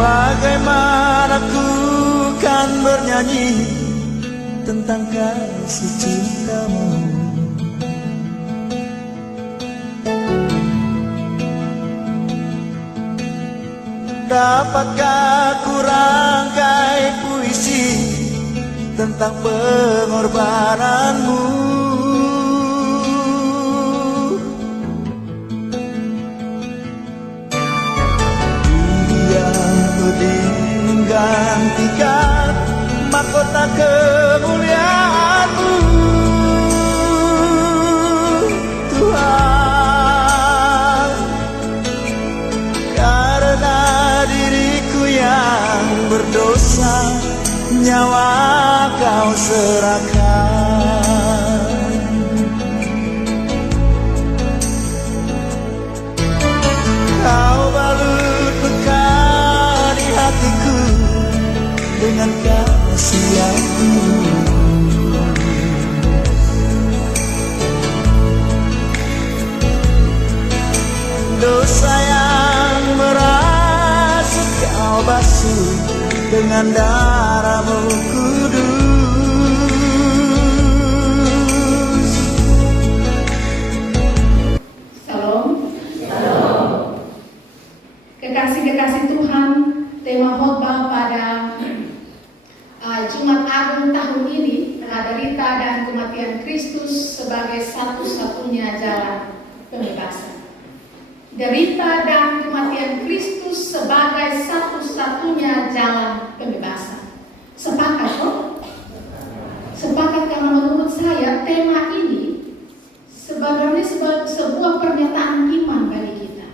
Bagaimana ku kan bernyanyi tentang kasih cintamu. Dapatkah ku rangkai puisi tentang pengorbananmu? Dunia menggantikan mahkota kemuliaan-Mu, Tuhan. Karena diriku yang berdosa, nyawa Kau serahkan. Kau balut luka di hatiku dengan kasih yang penuh. Dosa yang merasuk Kau basuh dengan darah-Mu kudus. Salam. Salam. Kekasih-kekasih Tuhan, tema khotbah pada Jumat Agung tahun ini adalah derita dan kematian Kristus sebagai satu-satunya jalan pembebasan. Derita dan kematian Kristus sebagai satu-satunya jalan pembebasan. Sepakat kok? Sepakat, karena menurut saya tema ini sebenarnya sebuah pernyataan iman bagi kita.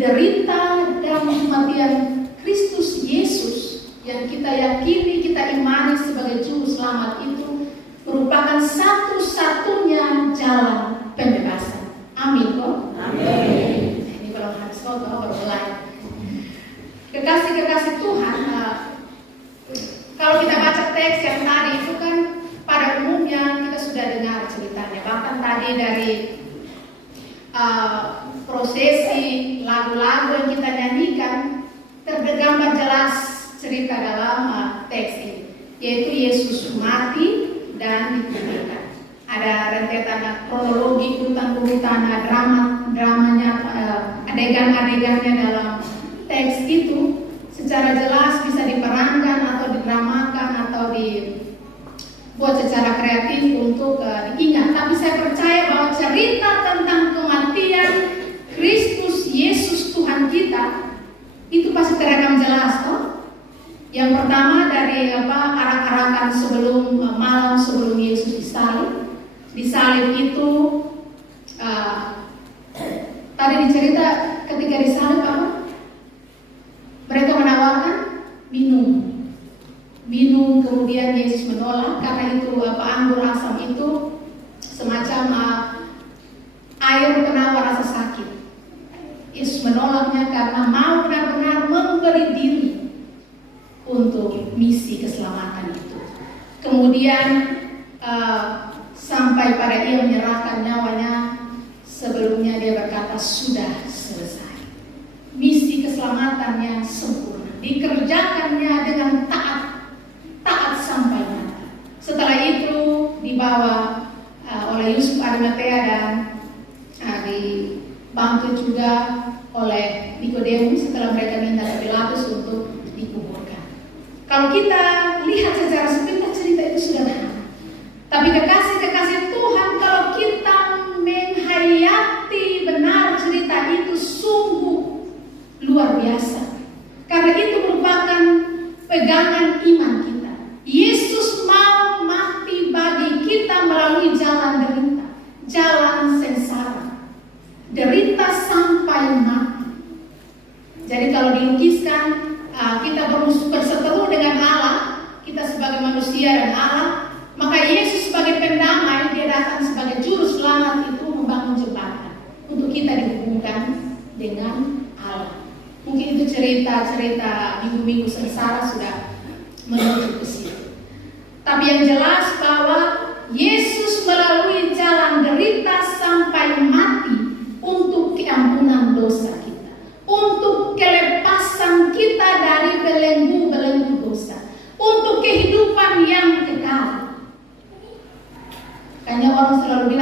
Derita dan kematian Kristus Yesus yang kita yakini, kita imani sebagai juru selamat itu merupakan satu-satunya jalan pembebasan. Amin kok? Amin. Ini kalau harus baru mulai. Kekasih-kekasih Tuhan, kalau kita baca teks yang tadi itu kan pada umumnya kita sudah dengar ceritanya. Bahkan tadi dari prosesi lagu-lagu yang kita nyanyikan tergambar jelas cerita dalam teks ini, yaitu Yesus mati dan dikuburkan. Ada rentetan kronologi urutan-urutan dramanya, adegan-adegannya dalam teks itu secara jelas bisa diperankan atau didramakan atau dibuat secara kreatif untuk diingat. Tapi saya percaya bahwa cerita tentang kematian Kristus Yesus Tuhan kita itu pasti terekam jelas toh. Yang pertama dari arak-arakan sebelum malam sebelum Yesus disalib. Disalib itu tadi dicerita ketika disalib apa? Mereka menawarkan minum, kemudian Yesus menolak karena itu anggur asam itu semacam air penawar rasa sakit. Yesus menolaknya karena mau benar-benar memberi diri untuk misi keselamatan itu. Kemudian sampai pada ia menyerahkan nyawanya, sebelumnya dia berkata sudah selesai. Misi keselamatannya sempurna, dikerjakannya dengan taat sampai mati. Setelah itu dibawa oleh Yusuf Arimatea dan dibantu juga oleh Nikodemus setelah mereka minta ke Pilatus untuk dikuburkan. Kalau kita lihat secara sepintas cerita itu sederhana. Tapi kekasih-kekasih Tuhan, kalau kita menghayati benar cerita itu sungguh luar biasa. Karena itu merupakan pegangan iman kita. Yesus mau mati bagi kita melalui jalan derita, jalan sengsara, derita sampai mati. Jadi kalau dilukiskan, kita berseteru dengan Allah, kita sebagai manusia dan Allah. Maka Yesus sebagai pendamai, dia datang sebagai juru selamat itu membangun jembatan untuk kita dihubungkan dengan Allah. Mungkin itu cerita-cerita minggu-minggu sengsara sudah menuju ke situ. Tapi yang jelas bahwa Yesus melalui jalan derita sampai mati untuk keampunan dosa kita, untuk kelepasan kita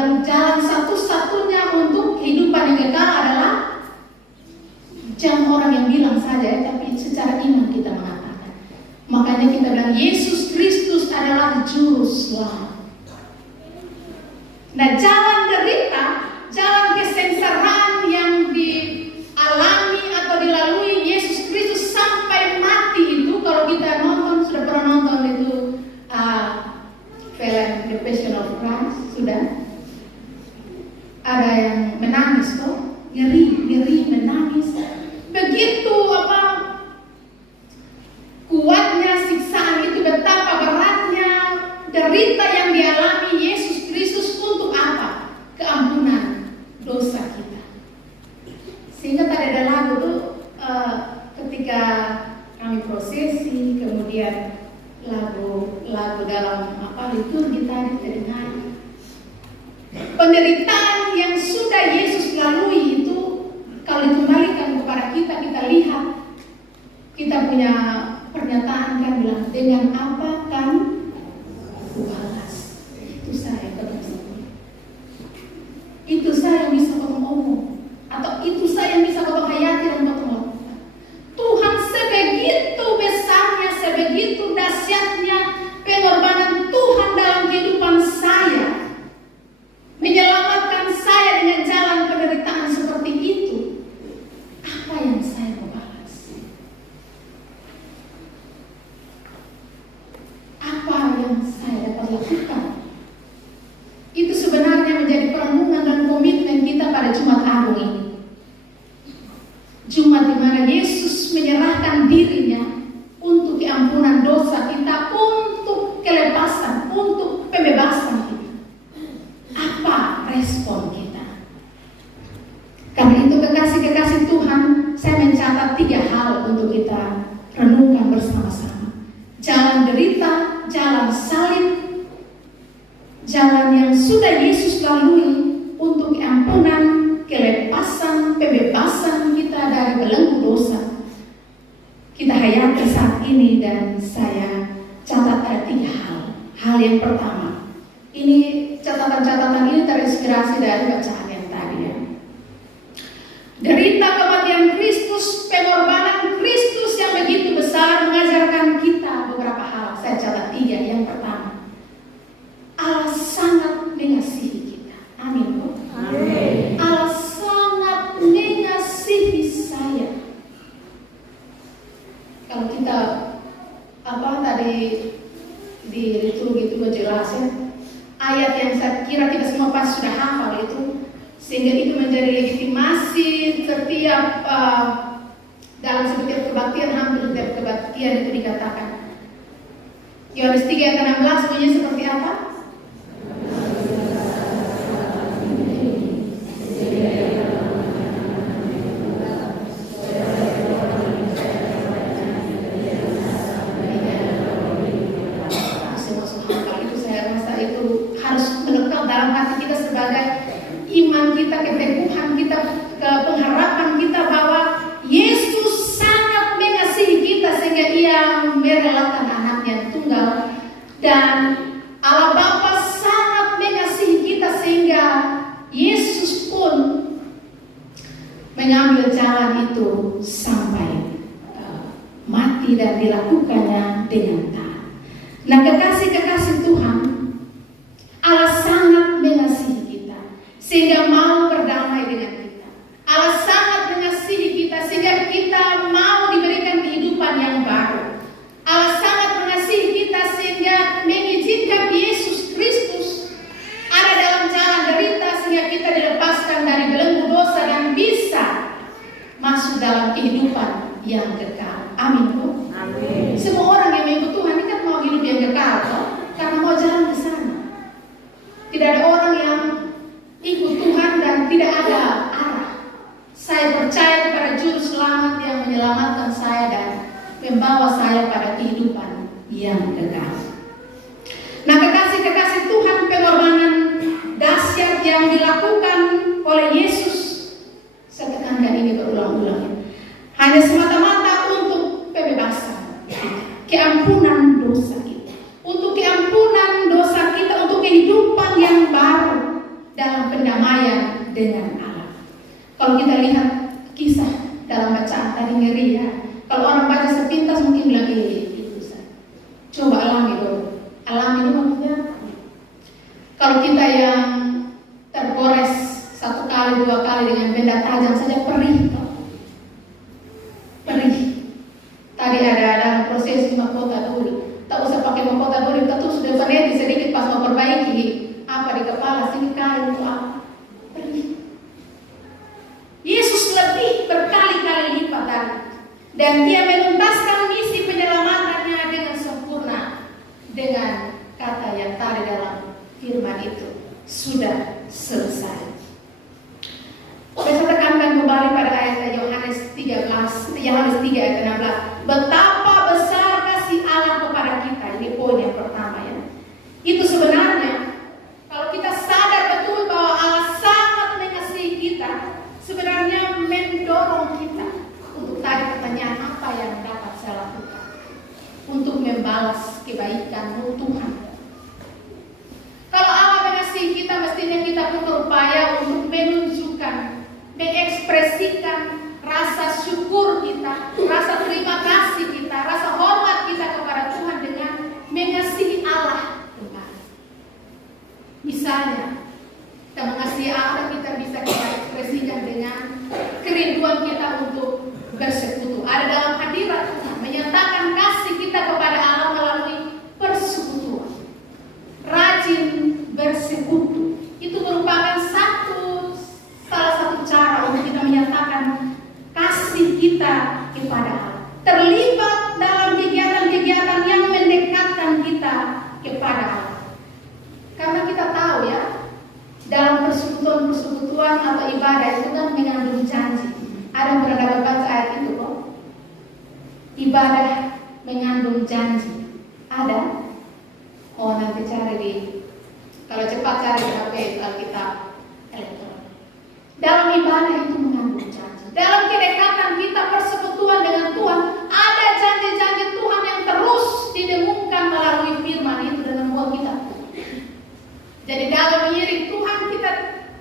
bilang jalan satu-satunya untuk kehidupan yang kekal adalah jangan orang yang bilang saja, tapi secara iman kita mengatakan. Makanya kita bilang Yesus Kristus adalah juru selamat. Nah, jalan derita, jalan kesengsaraan yang dialami atau dilalui Yesus Kristus sampai mati itu, kalau kita nonton, sudah pernah nonton itu film The Passion of Christ, sudah ada yang menangis kok, ngeri menangis. Begitu kuatnya siksaan itu, betapa beratnya derita yang dialami Yesus Kristus untuk apa? Keampunan dosa kita. Sehingga tadi ada lagu tuh ketika kami prosesi, kemudian lagu dalam liturgi tadi terdengar. Penderitaan yang sudah Yesus lalui itu, kalau dikembalikan kepada kita, kita lihat, kita punya pernyataan kan bilang, dengan apa kan balas. Itu saya ketemu. Itu saya yang bisa potong omong, atau itu saya yang bisa potong hayati dan potong lakukan. Tuhan sebegitu besarnya, sebegitu dahsyatnya pengorbanan Tuhan dalam kehidupan saya, menyelamatkan saya dengan jalan penderitaan seperti itu. Apa yang saya mau balas? Apa yang saya dapat lakukan? Itu sebenarnya menjadi perenungan dan komitmen kita pada Jumat Agung ini. Jumat di mana Yesus menyerahkan dirinya untuk keampunan dosa kita, untuk kelepasan, untuk pembebasan kita. Apa respon kita? Karena itu kekasih-kekasih Tuhan, saya mencatat 3 hal untuk kita renungkan bersama-sama. Jalan derita, jalan salib, jalan yang sudah Yesus lalui untuk keampunan, kelepasan, pembebasan kita dari belenggu dosa. Kita hayati saat ini, dan saya catat ada 3 hal. Hal yang pertama, ini catatan-catatan ini terinspirasi dari bacaan yang tadi ya. Derita kematian Kristus, pengorbanan Kristus yang begitu besar mengajarkan kita beberapa hal. Saya catat 3. Yang pertama, Allah sangat mengasihi kita. Amin. Amin. Allah sangat mengasihi saya. Kalau kita tadi di liturgi itu jelas ya, ayat yang saya kira kita semua pasti sudah hafal itu, sehingga itu menjadi legitimasi setiap dalam setiap kebaktian, hampir setiap kebaktian itu dikatakan. Yohanes 3 ayat 16 bunyinya seperti apa? Dalam hati kita sebagai iman kita, keteguhan kita, pengharapan kita bahwa Yesus sangat mengasihi kita sehingga Ia merelakan anaknya yang tunggal, dan Allah Bapa sangat mengasihi kita sehingga Yesus pun mengambil jalan itu sampai mati dan dilakukannya dengan taat. Nah, kekasih-kekasih Tuhan, Allah sangat mengasihi kita sehingga mau berdamai dengan kita. Allah sangat mengasihi kita sehingga kita mau diberikan kehidupan yang baru. Allah sangat mengasihi kita sehingga mengizinkan Yesus Kristus ada dalam jalan derita sehingga kita dilepaskan dari belenggu dosa dan bisa masuk dalam kehidupan yang kekal. Amin. Amin. Semua orang yang mengikut Tuhan ini kan mau hidup yang kekal, karena mau jalan ke sana. Tidak ada orang yang ikut Tuhan dan tidak ada arah. Saya percaya kepada Juru Selamat yang menyelamatkan saya dan membawa saya pada kehidupan yang kekal. Nah, kekasih-kekasih Tuhan, pengorbanan dahsyat yang dilakukan oleh Yesus, saya tekankan ini berulang-ulang, hanya semata-mata untuk pembebasan, keampunan dosa kita, untuk keampunan dosa kita, untuk kehidupan yang baru dengan Allah. Kalau kita lihat kisah dalam bacaan tadi ngeri ya. Kalau orang baca sepintas mungkin bilang itu Ustaz. Coba alami dulu. Alami itu maksudnya kalau kita yang tergores 1 kali 2 kali dengan benda tajam saja perih. Perih. Tadi ada dalam proses mahkota dulu. Tak usah pakai mahkota dulu, kita tuh sudah peneliti sedikit pas mau perbaiki apa di kepala sini kali untuk apa? Perih. Yesus lebih berkali-kali lipat dari, dan Dia menuntaskan misi penyelamatannya dengan sempurna dengan kata yang tadi dalam firman itu, sudah selesai. Saya tekankan kembali pada ayat Yohanes 3 ayat 16. Betapa besar kasih Allah kepada kita. Ini poin yang pertama ya. Itu sebenarnya kalau kita sadar betul bahwa Allah sangat mengasihi kita, sebenarnya mendorong kita untuk tadi pertanyaan apa yang dapat saya lakukan untuk membalas kebaikan Tuhan. Kalau Allah mengasihi kita, mestinya kita pun berupaya untuk menunjukkan, mengekspresikan rasa syukur kita, rasa terima kasih kita, rasa hormat kita kepada Tuhan dengan mengasihi Allah. Misalnya, kita mengasihi Allah, kita bisa ekspresikan dengan kerinduan kita untuk bersekutu. Ada dalam hadirat Tuhan, menyatakan kasih kita kepada Allah melalui persekutuan. Rajin bersekutu. Itu merupakan salah satu cara untuk kita menyatakan kasih kita kepada Allah. Terlibat dalam kegiatan-kegiatan yang mendekatkan kita kepada Allah. Karena kita tahu ya, dalam persekutuan atau ibadah itu kan mengandung janji. Ada yang pernah dapat baca ayat itu kok? Ibadah mengandung janji. Ada? Oh, nanti cari kalau cepat cari di HP Alkitab elektronik. Dalam ibadah itu mengandung janji. Dalam kedekatan kita persekutuan dengan Tuhan, ada janji-janji Tuhan yang terus didengungkan melalui firman itu dan membuat kita. Jadi dalam mengiring Tuhan kita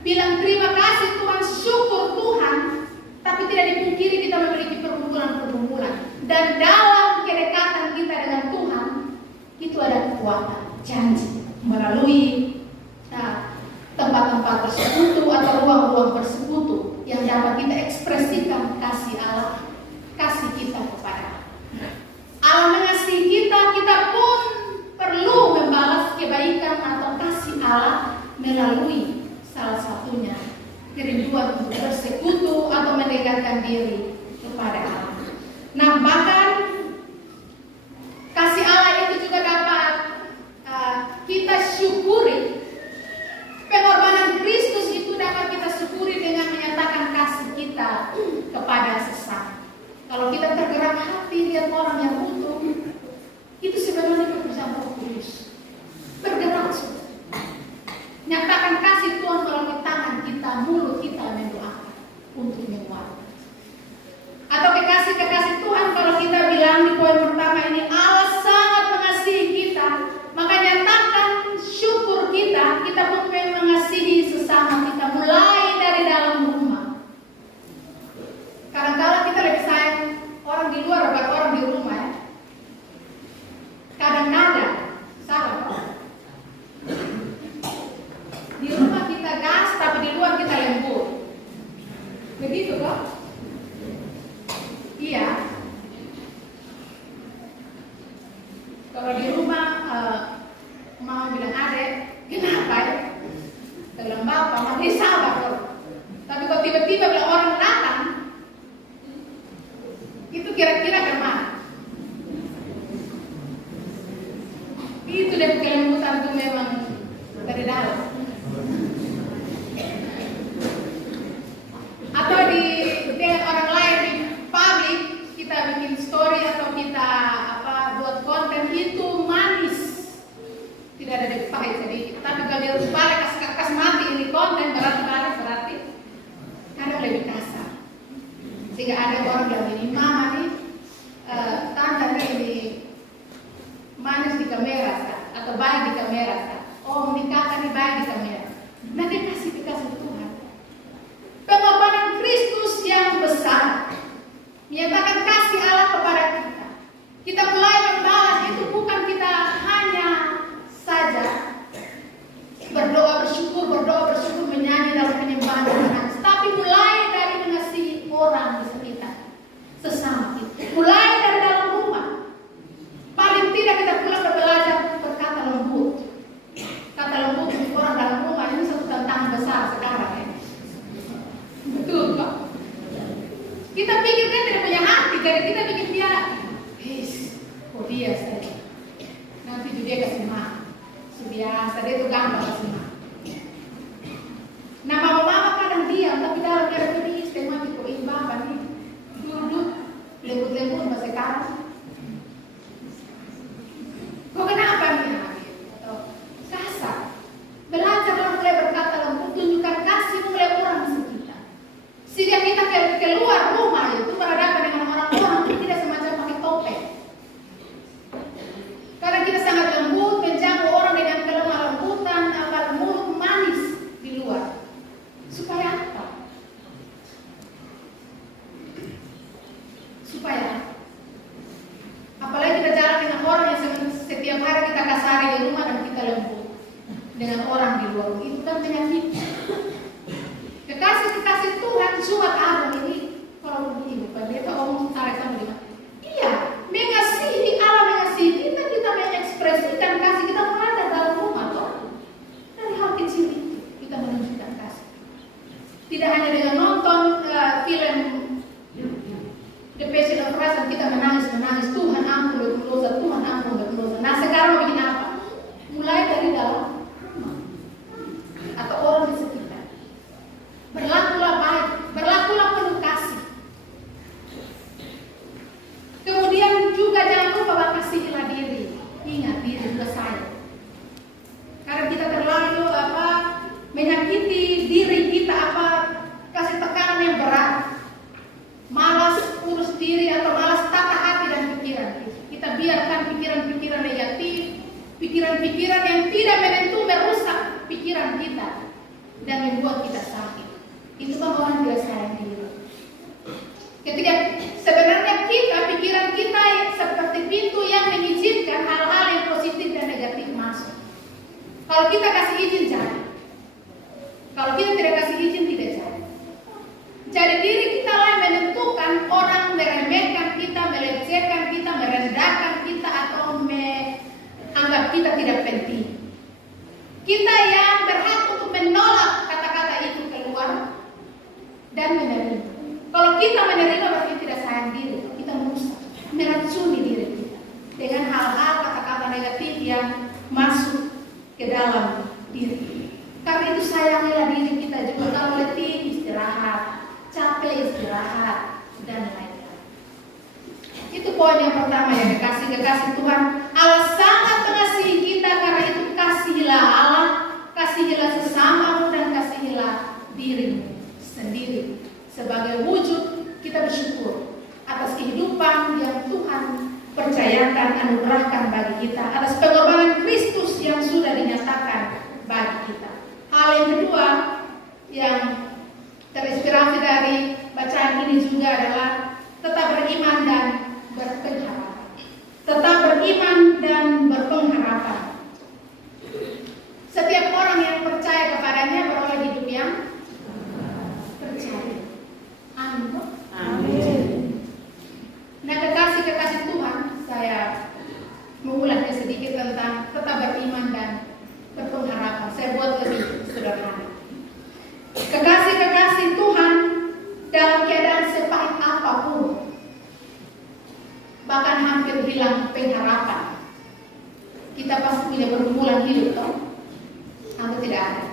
bilang terima kasih Tuhan, syukur Tuhan, tapi tidak dipungkiri kita memiliki pergumulan-pergumulan. Dan dalam kedekatan kita dengan Tuhan itu ada kekuatan janji melalui tempat-tempat bersekutu atau ruang-ruang bersekutu yang dapat kita ekspresikan kasih Allah, kasih kita kepada Allah mengasihi kita, kita pun perlu membalas kebaikan atau kasih Allah melalui salah satunya kerinduan untuk bersekutu atau mendekatkan diri kepada Allah. Nah, bahkan kasih Allah itu juga dapat kita syukuri. Pengorbanan Kristus itu dapat kita syukuri dengan menyatakan kasih kita kepada sesama. Kalau kita tergerak hati lihat orang yang butuh, itu sebenarnya pekerjaan Roh Kudus. Bergerak, nyatakan kasih Tuhan melalui tangan kita, mulut kita mendoakan untuk menguatkan. Atau kekasih Tuhan, kalau kita bilang di poin pertama ini, Allah sangat mengasihi kita, maka nyatakan syukur kita pun mengasihi sesama kita, mulai dari dalam rumah. Kadang-kadang kita lebih sayang orang di luar daripada orang di rumah ya. Kadang-kadang salah kok. Di rumah kita gas, tapi di luar kita lembut. Begitu kok? Iya. Kalau di rumah mama bilang adek, kenapa ya? Dalam bapak, mama dia sabar kok. Tapi kalau tiba-tiba bila orang datang, itu kira-kira kemana? Itu deh kelembutan itu memang dari dalam. Atau dengan orang lain di publik, kita bikin story atau kita buat konten itu manis. Tidak ada yang pahit sedikit. Tapi kalau dia balik kasih mati ini konten berarti kadang lebih kasar. Sehingga ada orang yang ini mama nih tandanya ini manis di kamera atau baik di kamera. Oh menikahkan nih baik di kamera. Nanti kasih Tuhan. Kita pikir dia tidak punya hati, jadi kita bikin dia, dia saja. Nanti juga dia kasih makan. Biasa, dia itu gampang kasih makan. Nah, mama kadang diam, tapi dalam dia beri istimewa itu bapak nih. Duduk, lembut-lembut masih sekarang. Kok kenapa nih? Kasar. Belajar mulai berkata lembut, tunjukkan kasih mulai orang di sekitar. Sehingga kita keluar rumah itu berhadapan dengan orang-orang yang tidak semacam pakai topeng. Karena kita sangat lembut, menjamu orang dengan kelemah lembutan, mulut manis di luar. Supaya apa? Supaya apalagi kita jalan dengan orang yang setiap hari kita kasari di rumah dan kita lembut dengan orang di luar, itu kan penyakit. Kekasih Tuhan Jumat Agung ini, kalau begini Pak, dia tuh ngomong tarik sama dia. Iya, mengasihi Allah, mengasihi kita mengekspresikan kasih kita berada dalam rumah toh. Dari hal kecil itu kita menunjukkan kasih. Tidak hanya dengan nonton film The Passion of Christ kita menangis, Tuhan ampun berdosa, Tuhan ampun berdosa. Nah sekarang begini apa? Mulai dari dalam rumah atau orang di sekitar. Berlakulah baik, berlakulah penuh kasih. Kemudian juga jangan lupa kasihilah diri. Ingat diri juga saya. Karena kita terlalu menyakiti diri kita, kasih tekanan yang berat, malas urus diri atau malas tata hati dan pikiran. Kita biarkan pikiran-pikiran negatif, pikiran-pikiran yang tidak menentu merusak pikiran kita dan membuat kita sakit. Itu orang tidak sayang diri. Ketika sebenarnya pikiran kita seperti pintu yang mengizinkan hal-hal yang positif dan negatif masuk. Kalau kita kasih izin jadi. Kalau kita tidak kasih izin tidak jadi. Jadi diri kita lah yang menentukan orang meremehkan kita, melecehkan kita, merendahkan kita atau menganggap kita tidak penting. Kita yang berhak untuk menolak kata-kata itu keluar dan menerima. Kalau kita menerima berarti tidak sayang diri, kita merusak, meracuni diri kita dengan hal-hal kata-kata negatif yang masuk ke dalam diri. Karena itu sayangilah diri kita juga. Kalau letih istirahat, capek istirahat dan lain-lain. Itu poin yang pertama ya, kekasih Tuhan. Allah sangat mengasihi kita, karena itu kasihilah Allah, kasihilah sesamamu dan kasihilah dirimu sendiri. Sebagai wujud kita bersyukur atas kehidupan yang Tuhan percayakan, anugerahkan bagi kita, atas pengorbanan Kristus yang sudah dinyatakan bagi kita. Hal yang kedua yang terinspirasi dari bacaan ini juga adalah tetap beriman dan berpengharapan. Tetap beriman dan berpengharapan. Setiap orang yang percaya kepadanya beroleh hidup yang percaya. Amin. Amin. Nah, kekasih Tuhan, saya mengulasnya sedikit tentang tetap beriman dan berpengharapan. Saya buat lebih sederhana. Kekasih Tuhan dalam keadaan sepahit apapun, bahkan hampir hilang pengharapan, kita pasti punya pergumulan hidup, toh? Atau tidak ada?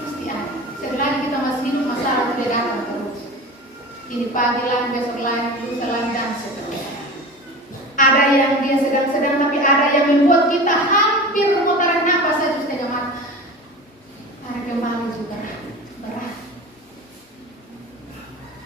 Pasti ada. Selagi kita masih hidup, masalah tidak datang terus. Ini pagi lah, besok lain, lusa lain, dan seterusnya. Ada yang dia sedang-sedang, tapi ada yang membuat kita hampir memutaran nafas saja setengah mati. Ada kembali juga berat.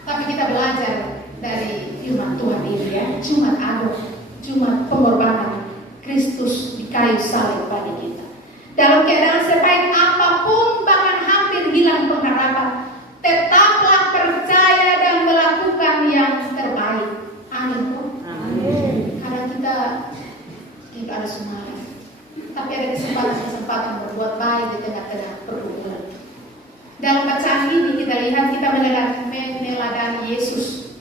Tapi kita belajar dari Jumat Tuhan ini ya, Jumat Agung, Jumat pengorbanan Kristus di kayu salib bagi kita. Dalam keadaan sepahit apapun, bahkan hampir hilang pengharapan, tetaplah percaya dan melakukan yang terbaik. Amin. Karena kita tidak ada semangat, tapi ada kesempatan berbuat baik di tengah-tengah pergumulan. Dalam bacaan ini kita lihat, kita meneladani Yesus.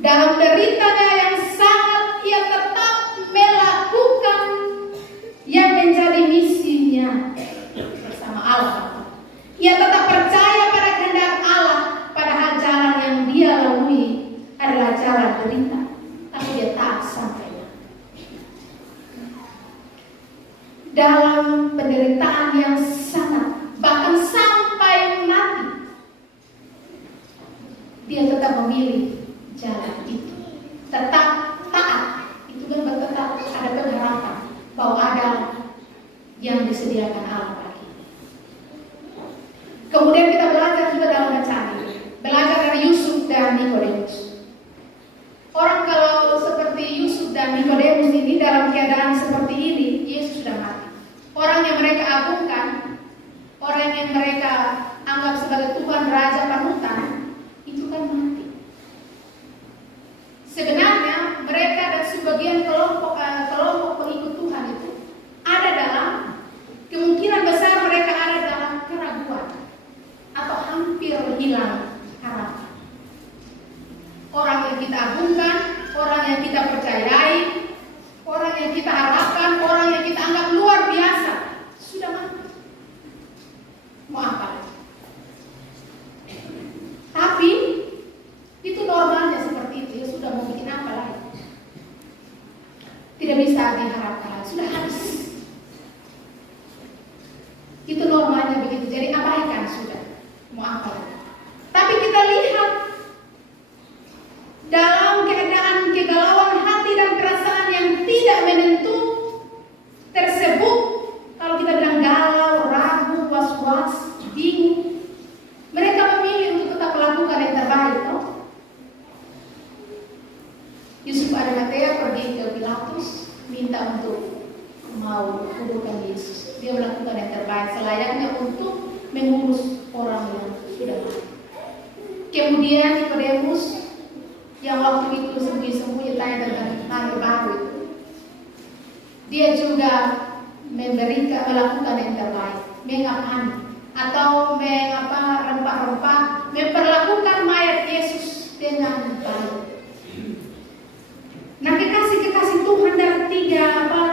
Dalam deritanya yang sangat, ia tetap melakukan yang menjadi misinya bersama Allah. Ia tetap percaya pada kehendak Allah, padahal jalan yang dia menderita, tapi dia taat sampai mati. Dalam penderitaan yang sangat, bahkan sampai mati, dia tetap memilih jalan itu, tetap taat. Itu kan tetap ada pengharapan bahwa ada yang disediakan Allah bagi. Kemudian kita belajar juga dalam bacaan ini, belajar dari Yusuf dan Nikodemus. Orang kalau seperti Yusuf dan Nikodemus ini dalam keadaan seperti ini, Yesus sudah mati. Orang yang mereka agungkan, orang yang mereka anggap sebagai Tuhan, Raja, Panutan, itu kan mati. Sebenarnya mereka dan sebagian kelompok pengikut Tuhan itu ada dalam kemungkinan besar mereka ada dalam keraguan atau hampir hilang harapan. Orang yang kita agungkan, orang yang kita percayai, orang yang kita harapkan, orang yang kita anggap luar biasa, sudah mati. Mau apa? Tapi itu normalnya seperti itu. Ya sudah, mau bikin apa lagi? Tidak bisa diharapkan, sudah habis. Itu normalnya begitu. Jadi abaikan sudah. Mau apa lagi? Tapi kita lihat dalam keadaan kegalauan hati dan perasaan yang tidak menentu tersebut, kalau kita bilang galau, ragu, was-was, bingung, mereka memilih untuk tetap melakukan yang terbaik. No? Yusuf Arimatea pergi ke Pilatus, minta untuk mau kuburkan Yesus. Dia melakukan yang terbaik selayaknya untuk mengurus orang yang sudah mati. Kemudian Nikodemus yang waktu itu sembunyi-sembunyi tanya tentang hari baru itu, dia juga melakukan yang terbaik, mengapani atau rempah-rempah, memperlakukan mayat Yesus dengan baik. Nah, kekasih-kekasih Tuhan dari tiga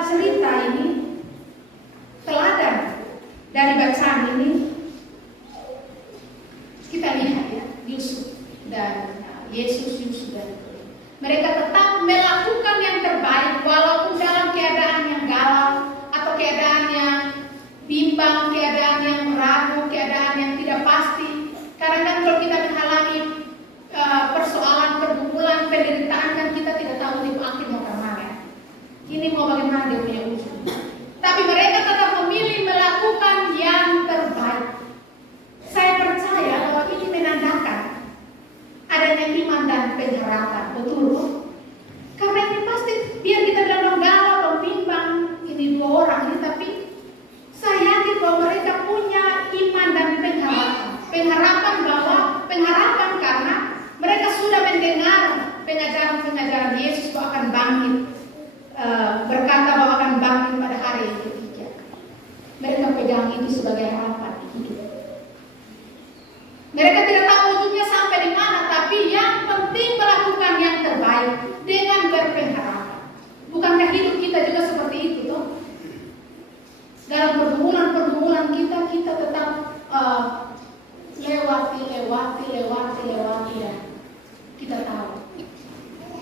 cerita ini, teladan dari bacaan ini, kita lihat ya, Yusuf dan Yesus dan mereka tetap melakukan yang terbaik walaupun dalam keadaan yang galau atau keadaan yang bimbang, keadaan yang ragu, keadaan yang tidak pasti. Karena kalau kita mengalami persoalan, pergumulan, penderitaan, kan kita tidak tahu di akhir mau kemana. Ini mau bagaimana dia punya ujung. Tapi mereka tetap memilih melakukan yang terbaik. Saya percaya bahwa ini menandakan adanya iman dan pengharapan, betul? Karena ini pasti, biar kita dalam galau, bimbang, ini dua orang ini, tapi saya yakin bahwa mereka punya iman dan pengharapan karena mereka sudah mendengar pengajaran Yesus bahwa akan bangkit, berkata bahwa akan bangkit pada hari yang ketiga. Mereka pegang itu sebagai harapan hidup. Mereka tidak tahu ujungnya sampai di mana, tapi yang penting melakukan yang terbaik dengan berpengharapan. Bukankah hidup kita juga seperti itu, toh? Dalam pergumulan kita tetap lewati dan kita tahu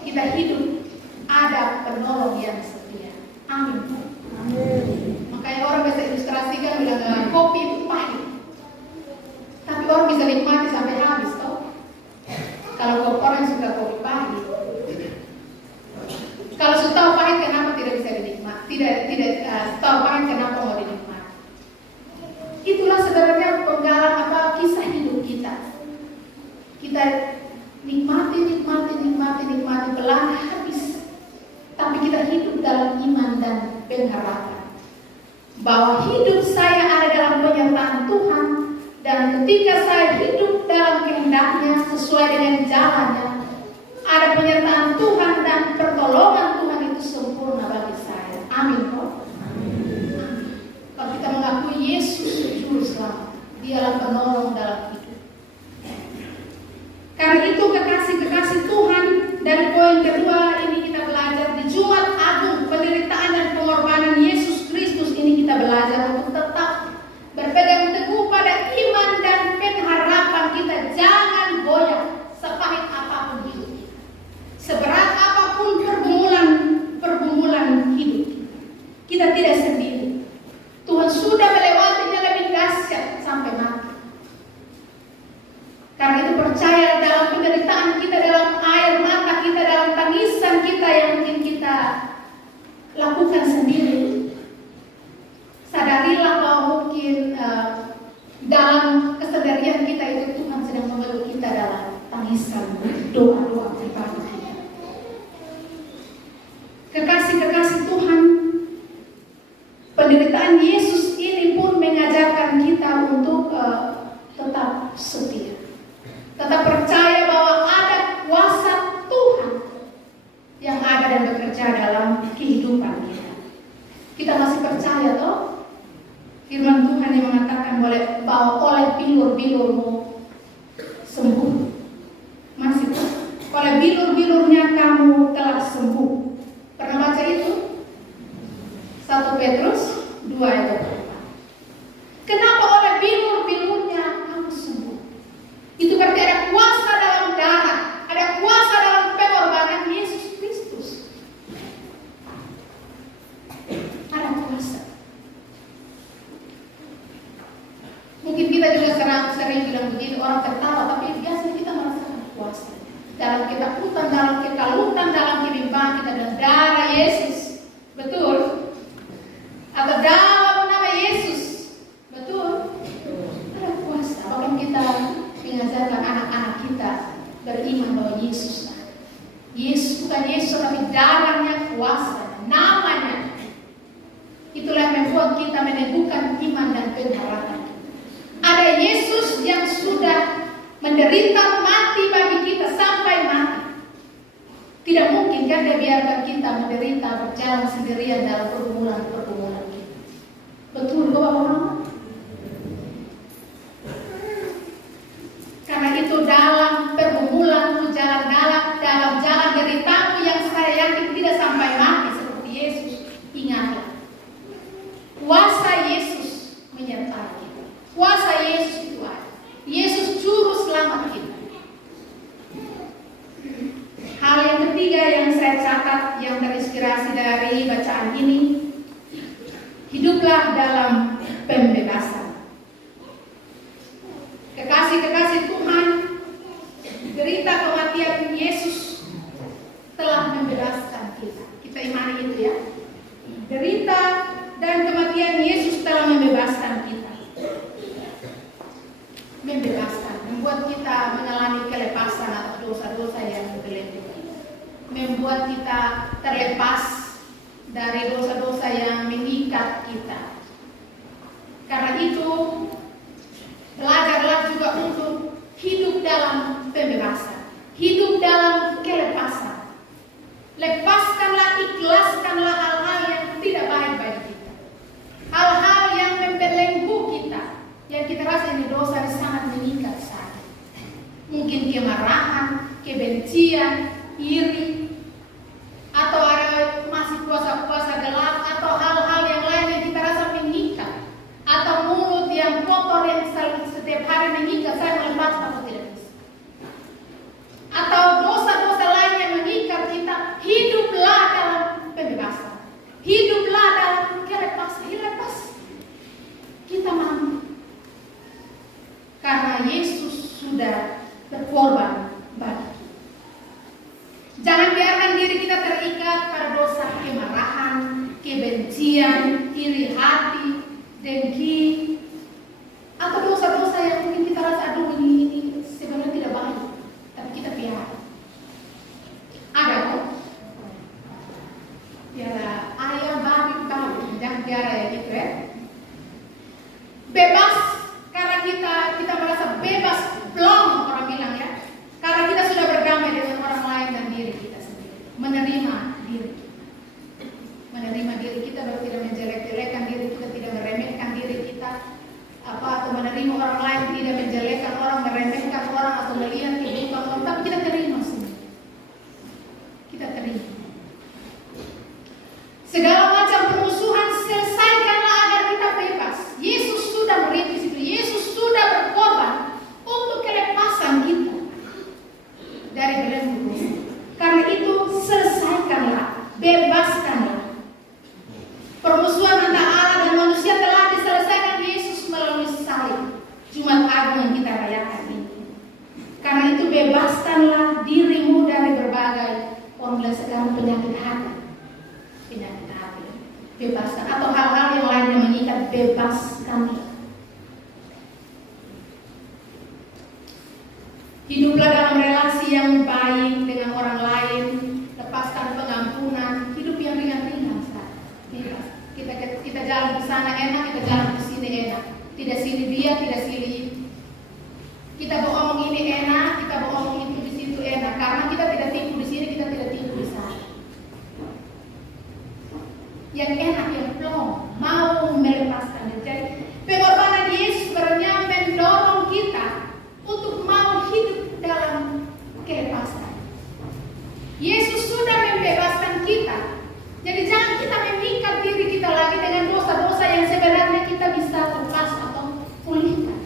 kita hidup ada penolong yang setia. Amin. Makanya orang bisa ilustrasikan bilang kopi itu pahit, tapi orang bisa nikmati sampai habis, toh. Kalau orang suka kopi pahit, kalau sudah tahu pahit, kenapa tidak bisa dinikmati? Tidak tahu pahit, kenapa mau dinikmati? Itulah sebenarnya penggalan kisah hidup kita. Kita nikmati, belanja habis, tapi kita hidup dalam iman dan pengharapan bahwa hidup saya ada dalam penyertaan Tuhan, dan ketika saya hidup dalam kehendaknya sesuai dengan jalannya, ada penyertaan Tuhan dan pertolongan Tuhan itu sempurna bagi saya. Amin. Kalau kita mengakui Yesus Juru Selamat, Dialah penolong dalam hidup. Karena itu kekasih Tuhan, dari poin kedua ini kita belajar di Jumat Agung, penderitaan dan pengorbanan Yesus Kristus ini kita belajar untuk tetap berpegang teguh pada iman dan pengharapan kita. Jangan goyah sepahit apapun hidup, seberat lakukan sendiri. Sadarilah bahwa mungkin dalam kesendirian kita itu Tuhan sedang memeluk kita dalam tangisan doa-doa pribadi kita. Kekasih-kekasih Tuhan, penderitaan Yesus ini pun mengajarkan kita untuk tetap setia, tetap percaya bahwa ada kuasa Tuhan yang ada dan bekerja dalam kehidupan kita. Kita masih percaya toh? Firman Tuhan yang mengatakan bahwa oleh bilur-bilurmu sembuh. Masih oleh bilur-bilurnya kamu telah sembuh. Pernah baca itu? 1 Petrus 2 ayat 4. Kenapa oleh bilur-bilurnya kamu sembuh? Itu berarti ada kuasa dalam darah, ada kuasa dalam pengorbanan Yesus Kristus. Ada kuasa. Mungkin kita juga sering bilang begini, orang tertawa, tapi biasanya kita merasakan kuasa. Dalam ketakutan, dalam kekalutan, dalam kebimbangan kita dan darah Yesus. Betul? Atau dalam nama Yesus. Betul? Ada kuasa. Bahkan kita mengajarkan anak-anak kita beriman bahwa Yesus. Yesus bukan Yesus, tapi darahnya kuasa, namanya. Itulah yang membuat kita meneguhkan iman dan pengharapan. Ada Yesus yang sudah menderita mati bagi kita sampai mati. Tidak mungkin kan dia biarkan kita menderita berjalan sendirian dalam pergumulan-pergumulan kita. Betul Bapak-Bapak? Karena itu dalam pergumulanmu, dalam jalan deritamu yang saya yakin tidak sampai mati seperti Yesus, ingatlah kuasa Yesus menyertai kita. Kuasa Yesus itu ada. Yesus juru selamat kita. Hal yang ketiga yang saya catat yang terinspirasi dari bacaan ini, hiduplah dalam pembebasan. Kekasih-kekasih Tuhan, derita kematian Yesus telah membebaskan kita. Kita imani itu ya. Derita dan kematian Yesus telah membebaskan kita. Membebaskan, membuat kita mengalami kelepasan atas dosa-dosa yang membelenggu. Membuat kita terlepas dari dosa-dosa yang mengikat kita. Karena itu, belajarlah juga untuk hidup dalam pembebasan, hidup dalam kelepasan. Lepaskanlah, ikhlaskanlah hal-hal yang tidak baik bagi kita, hal-hal yang membelenggu kita, yang kita rasa ini dosa yang sangat mengikat saja. Mungkin kemarahan, kebencian, iri, atau ada masih puasa-puasa gelap, atau hal-hal yang lain yang kita rasa mengikat, atau mulut yang kotor yang setiap hari mengikat, saya melepas atau tidak bisa, atau dosa-dosa lain yang mengikat kita. Hiduplah dalam pembebasan, hiduplah dalam kelepasan. Lepas kita mampu karena Yesus sudah berkorban bagi kita. Jangan biarkan diri kita terikat pada dosa kemarahan, kebencian, iri hati, dengki, atau dosa-dosa yang mungkin kita rasa aduh ini sebenarnya tidak baik, tapi kita biarkan. Ada kok? Biarlah ayam babi, jangan biarlah ya gitu ya. Bebas karena kita merasa bebas, plong orang bilang ya. Karena kita sudah berdamai dengan orang lain dan diri kita sendiri. Menerima diri kita. Menerima diri kita baru tidak menjelek-jelekan diri kita, tidak meremehkan diri kita. Atau menerima orang lain, tidak menjelekkan orang, meremehkan orang atau melihat kehidupan orang, tapi kita terima sendiri. Kita terima. Segala macam permusuhan selesaikanlah agar kita bebas. Yesus sudah merintis itu. Yesus sudah berkorban untuk kelepasan kita dari belenggu dosa. Karena itu selesaikanlah, bebaskanlah. Permusuhan antara Allah dan manusia telah diselesaikan Yesus melalui salib, Jumat Agung yang kita rayakan ini. Karena itu bebaskanlah dirimu dari berbagai, orang bilang sekarang penyakit hati. Penyakit hati. bebaskan, atau hal-hal yang lain yang mengikat, bebaskanlah. Hiduplah dalam relasi yang baik dengan orang lain, lepaskan pengampunan, hidup yang ringan-ringan. Bebas. Kita jalan ke sana enak, kita jalan ke sini enak. Tidak sini dia, tidak sini itu. Kita bohong ini enak, kita bohong itu di situ enak. Karena kita tidak tipu di sini, kita tidak tipu di sana. Yang enak, yang plong, mau melepaskan. Jadi pengorbanan Yesus sebenarnya mendorong kita untuk mau hidup dalam kelepasan. Yesus sudah membebaskan kita. Jadi jangan kita mengikat diri kita lagi dengan dosa-dosa yang sebenarnya kita bisa lepas atau pulihkan.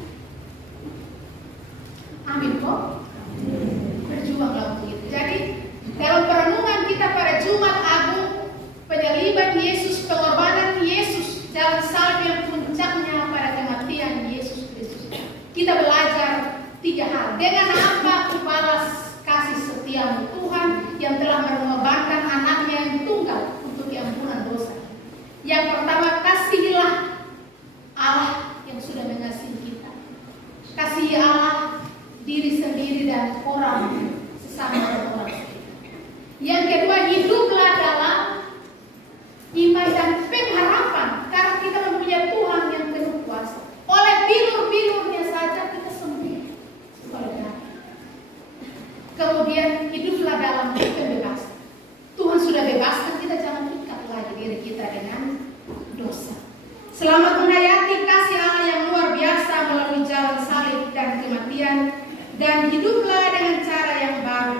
Amin kok? Berjuanglah untuk itu. Jadi dalam perenungan kita pada Jumat Agung, penyaliban Yesus, pengorbanan Yesus, jalan salib yang puncaknya pada kematian Yesus Kristus, kita belajar 3 hal. Dengan apa balas kasih setiamu Tuhan yang telah mengorbankan anaknya yang tunggal untuk diampunan dosa. Yang pertama, kasihilah Allah yang sudah mengasihi kita. Kasihi Allah, diri sendiri dan orang sesama dan orang sekitar. Yang kedua, hiduplah dalam iman dan pengharapan, karena kita mempunyai Tuhan yang penuh kuasa. Oleh bilur-bilurnya saja kita sembuh. Kemudian hiduplah dalam pembebasan. Tuhan sudah bebaskan kita, jangan ikat lagi diri kita dengan dosa. Selamat menghayati kasih Allah yang luar biasa melalui jalan salib dan kematian, dan hiduplah dengan cara yang baru.